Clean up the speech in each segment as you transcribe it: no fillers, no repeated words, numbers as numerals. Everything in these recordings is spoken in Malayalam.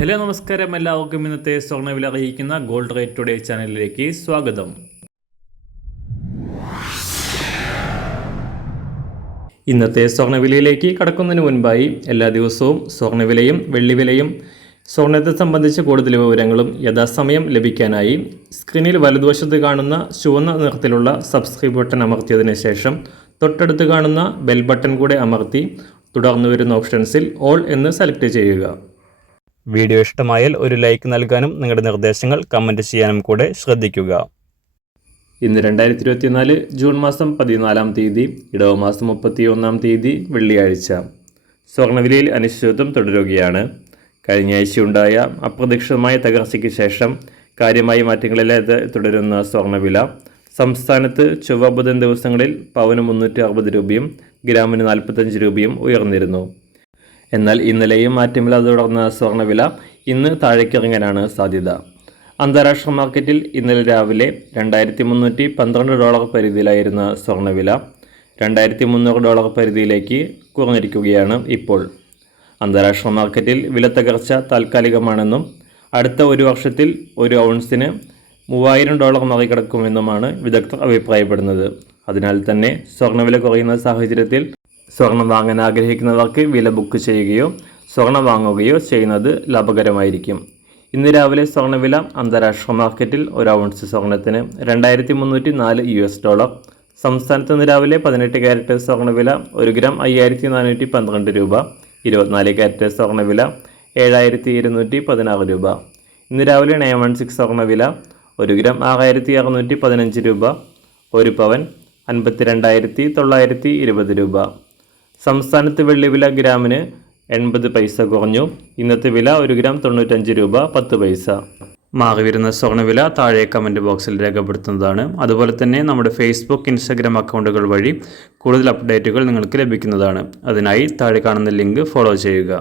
ഹലോ നമസ്കാരം, എല്ലാവർക്കും ഇന്നത്തെ സ്വർണ്ണവില അറിയിക്കുന്ന ഗോൾഡ് റേറ്റ് ടുഡേ ചാനലിലേക്ക് സ്വാഗതം. ഇന്നത്തെ സ്വർണ്ണവിലയിലേക്ക് കടക്കുന്നതിന് മുൻപായി എല്ലാ ദിവസവും സ്വർണ്ണവിലയും വെള്ളിവിലയും സ്വർണ്ണത്തെ സംബന്ധിച്ച കൂടുതൽ വിവരങ്ങളും യഥാസമയം ലഭിക്കാനായി സ്ക്രീനിൽ വലതുവശത്ത് കാണുന്ന ചുവന്ന നിറത്തിലുള്ള സബ്സ്ക്രൈബ് ബട്ടൺ അമർത്തിയതിനു ശേഷം തൊട്ടടുത്ത് കാണുന്ന ബെൽ ബട്ടൺ കൂടെ അമർത്തി തുടർന്ന് വരുന്ന ഓപ്ഷൻസിൽ ഓൾ എന്ന് സെലക്ട് ചെയ്യുക. വീഡിയോ ഇഷ്ടമായാൽ ഒരു ലൈക്ക് നൽകാനും നിങ്ങളുടെ നിർദ്ദേശങ്ങൾ കമൻറ്റ് ചെയ്യാനും കൂടെ ശ്രദ്ധിക്കുക. ഇന്ന് 2024 ജൂൺ മാസം 14 തീയതി, ഇടവ മാസം 31 തീയതി, വെള്ളിയാഴ്ച. സ്വർണ്ണവിലയിൽ അനിശ്ചിതത്വം തുടരുകയാണ്. കഴിഞ്ഞ ആഴ്ചയുണ്ടായ അപ്രതീക്ഷിതമായ തകർച്ചയ്ക്ക് ശേഷം കാര്യമായ മാറ്റങ്ങളില്ലാതെ തുടരുന്ന സ്വർണ്ണവില സംസ്ഥാനത്ത് ചൊവ്വ ബുധൻ ദിവസങ്ങളിൽ പവന് 360 രൂപയും ഗ്രാമിന് 45 രൂപയും ഉയർന്നിരുന്നു. എന്നാൽ ഇന്നലെയും മാറ്റമില്ലാതെ തുടർന്ന സ്വർണ്ണവില ഇന്ന് താഴേക്കിറങ്ങാനാണ് സാധ്യത. അന്താരാഷ്ട്ര മാർക്കറ്റിൽ ഇന്നലെ രാവിലെ $2,312 പരിധിയിലായിരുന്ന സ്വർണ്ണവില $2,300 പരിധിയിലേക്ക് കുറഞ്ഞിരിക്കുകയാണ് ഇപ്പോൾ. അന്താരാഷ്ട്ര മാർക്കറ്റിൽ വില തകർച്ച താൽക്കാലികമാണെന്നും അടുത്ത ഒരു വർഷത്തിൽ ഒരു ഔൺസിന് $3,000 മറികടക്കുമെന്നുമാണ് വിദഗ്ധർ അഭിപ്രായപ്പെടുന്നത്. അതിനാൽ തന്നെ സ്വർണ്ണവില കുറയുന്ന സാഹചര്യത്തിൽ സ്വർണം വാങ്ങാൻ ആഗ്രഹിക്കുന്നവർക്ക് വില ബുക്ക് ചെയ്യുകയോ സ്വർണം വാങ്ങുകയോ ചെയ്യുന്നത് ലാഭകരമായിരിക്കും. ഇന്ന് രാവിലെ സ്വർണ്ണവില അന്താരാഷ്ട്ര മാർക്കറ്റിൽ ഒരു ഔൺസ് സ്വർണത്തിന് $2,304. സംസ്ഥാനത്ത് ഇന്ന് രാവിലെ 18 ക്യാരറ്റ് സ്വർണ്ണവില 1 ഗ്രാം 5,412 രൂപ, 24 ക്യാരറ്റ് സ്വർണ്ണവില 7,216 രൂപ. ഇന്ന് രാവിലെ 916 സ്വർണ്ണവില 1 ഗ്രാം 6,615 രൂപ, 1 പവൻ 52,920 രൂപ. സംസ്ഥാനത്ത് വെള്ളിവില ഗ്രാമിന് 80 പൈസ കുറഞ്ഞു. ഇന്നത്തെ വില 1 ഗ്രാം 95 രൂപ 10 പൈസ. മാറി വരുന്ന സ്വർണ്ണവില താഴെ കമൻറ്റ് ബോക്സിൽ രേഖപ്പെടുത്തുന്നതാണ്. അതുപോലെ തന്നെ നമ്മുടെ ഫേസ്ബുക്ക്, ഇൻസ്റ്റാഗ്രാം അക്കൗണ്ടുകൾ വഴി കൂടുതൽ അപ്ഡേറ്റുകൾ നിങ്ങൾക്ക് ലഭിക്കുന്നതാണ്. അതിനായി താഴെ കാണുന്ന ലിങ്ക് ഫോളോ ചെയ്യുക.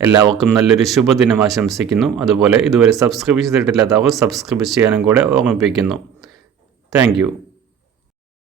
എല്ലാവർക്കും നല്ലൊരു ശുഭദിനം ആശംസിക്കുന്നു. അതുപോലെ ഇതുവരെ സബ്സ്ക്രൈബ് ചെയ്തിട്ടില്ലാത്തവർ സബ്സ്ക്രൈബ് ചെയ്യാനും കൂടെ ഓർമ്മിപ്പിക്കുന്നു. താങ്ക്